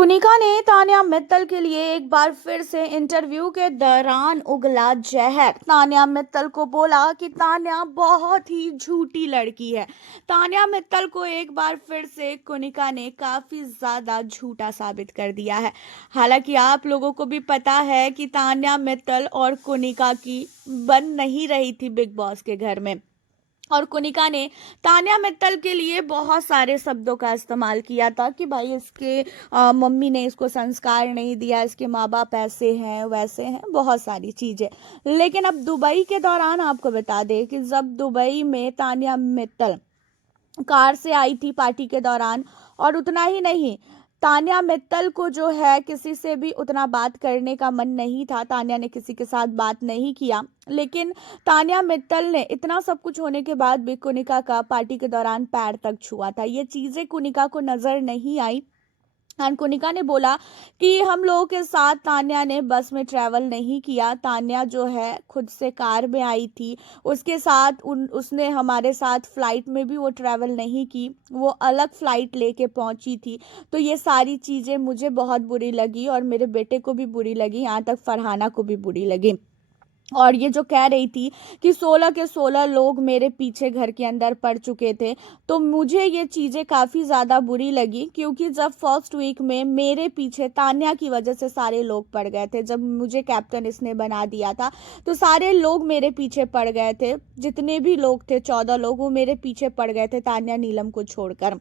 कुनिका ने तान्या मित्तल के लिए एक बार फिर से इंटरव्यू के दौरान उगला जहर। तान्या मित्तल को बोला कि तान्या बहुत ही झूठी लड़की है। तान्या मित्तल को एक बार फिर से कुनिका ने काफी ज्यादा झूठा साबित कर दिया है। हालांकि आप लोगों को भी पता है कि तान्या मित्तल और कुनिका की बन नहीं रही थी बिग बॉस के घर में, और कुनिका ने तान्या मित्तल के लिए बहुत सारे शब्दों का इस्तेमाल किया था कि भाई इसके मम्मी ने इसको संस्कार नहीं दिया, इसके माँ बाप ऐसे हैं वैसे हैं, बहुत सारी चीज़ें। लेकिन अब दुबई के दौरान आपको बता दें कि जब दुबई में तान्या मित्तल कार से आई थी पार्टी के दौरान, और उतना ही नहीं, तान्या मित्तल को जो है किसी से भी उतना बात करने का मन नहीं था। तान्या ने किसी के साथ बात नहीं किया, लेकिन तान्या मित्तल ने इतना सब कुछ होने के बाद भी कुनिका का पार्टी के दौरान पैर तक छुआ था। ये चीजें कुनिका को नजर नहीं आई। एंड कुनिका ने बोला कि हम लोगों के साथ तान्या ने बस में ट्रैवल नहीं किया। तान्या जो है खुद से कार में आई थी, उसके साथ उसने हमारे साथ फ्लाइट में भी वो ट्रैवल नहीं की, वो अलग फ्लाइट लेके पहुंची थी। तो ये सारी चीज़ें मुझे बहुत बुरी लगी और मेरे बेटे को भी बुरी लगी, यहाँ तक फरहाना को भी बुरी लगी। और ये जो कह रही थी कि 16 के 16 लोग मेरे पीछे घर के अंदर पड़ चुके थे, तो मुझे ये चीज़ें काफ़ी ज़्यादा बुरी लगी, क्योंकि जब फर्स्ट वीक में मेरे पीछे तान्या की वजह से सारे लोग पड़ गए थे। जब मुझे कैप्टन इसने बना दिया था तो सारे लोग मेरे पीछे पड़ गए थे, जितने भी लोग थे 14 लोग, वो मेरे पीछे पड़ गए थे तान्या नीलम को छोड़कर।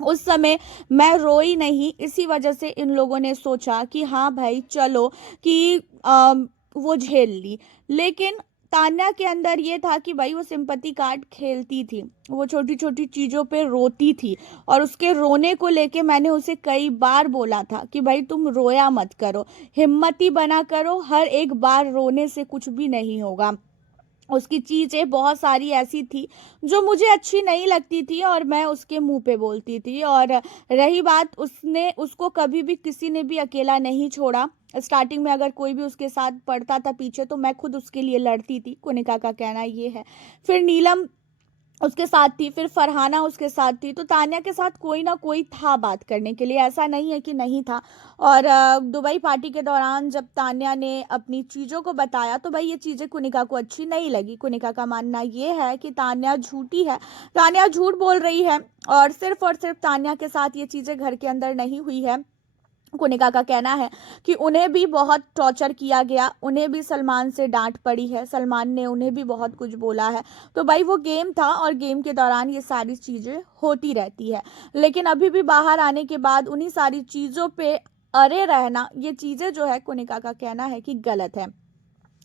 उस समय मैं रोई नहीं, इसी वजह से इन लोगों ने सोचा कि हाँ भाई चलो कि वो झेल ली। लेकिन तान्या के अंदर ये था कि भाई वो सिंपैथी कार्ड खेलती थी, वो छोटी छोटी चीज़ों पे रोती थी, और उसके रोने को लेके मैंने उसे कई बार बोला था कि भाई तुम रोया मत करो, हिम्मती बना करो, हर एक बार रोने से कुछ भी नहीं होगा। उसकी चीज़ें बहुत सारी ऐसी थी जो मुझे अच्छी नहीं लगती थी और मैं उसके मुंह पे बोलती थी। और रही बात, उसने उसको कभी भी किसी ने भी अकेला नहीं छोड़ा। स्टार्टिंग में अगर कोई भी उसके साथ पड़ता था पीछे तो मैं खुद उसके लिए लड़ती थी, कुनिका का कहना ये है। फिर नीलम उसके साथ थी, फिर फरहाना उसके साथ थी, तो तान्या के साथ कोई ना कोई था बात करने के लिए, ऐसा नहीं है कि नहीं था। और दुबई पार्टी के दौरान जब तान्या ने अपनी चीज़ों को बताया तो भाई ये चीज़ें कुनिका को अच्छी नहीं लगी। कुनिका का मानना ये है कि तान्या झूठी है, तान्या झूठ बोल रही है, और सिर्फ तान्या के साथ ये चीज़ें घर के अंदर नहीं हुई है। कुनिका का कहना है कि उन्हें भी बहुत टॉर्चर किया गया, उन्हें भी सलमान से डांट पड़ी है, सलमान ने उन्हें भी बहुत कुछ बोला है। तो भाई वो गेम था और गेम के दौरान ये सारी चीज़ें होती रहती है। लेकिन अभी भी बाहर आने के बाद उन्हीं सारी चीज़ों पे अड़े रहना, ये चीज़ें जो है कुनिका का कहना है कि गलत है।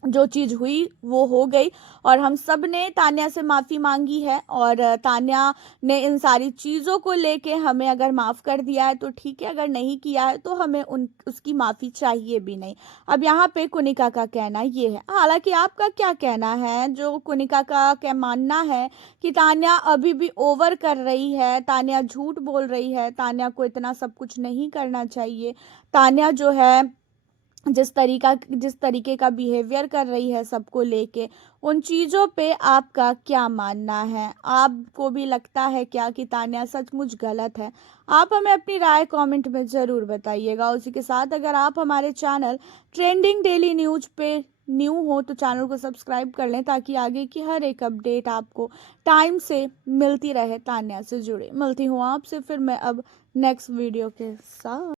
जो चीज़ हुई वो हो गई, और हम सब ने तान्या से माफ़ी मांगी है, और तान्या ने इन सारी चीज़ों को लेके हमें अगर माफ़ कर दिया है तो ठीक है, अगर नहीं किया है तो हमें उसकी माफ़ी चाहिए भी नहीं। अब यहाँ पे कुनिका का कहना ये है। हालांकि आपका क्या कहना है? जो कुनिका का क्या मानना है कि तान्या अभी भी ओवर कर रही है, तान्या झूठ बोल रही है, तान्या को इतना सब कुछ नहीं करना चाहिए, तान्या जो है जिस तरीके का बिहेवियर कर रही है सबको लेके, उन चीज़ों पे आपका क्या मानना है? आपको भी लगता है क्या कि तान्या सचमुच गलत है? आप हमें अपनी राय कमेंट में ज़रूर बताइएगा। उसी के साथ अगर आप हमारे चैनल ट्रेंडिंग डेली न्यूज पे न्यू हो तो चैनल को सब्सक्राइब कर लें, ताकि आगे की हर एक अपडेट आपको टाइम से मिलती रहे तान्या से जुड़े। मिलती हूँ आपसे फिर मैं अब नेक्स्ट वीडियो के साथ।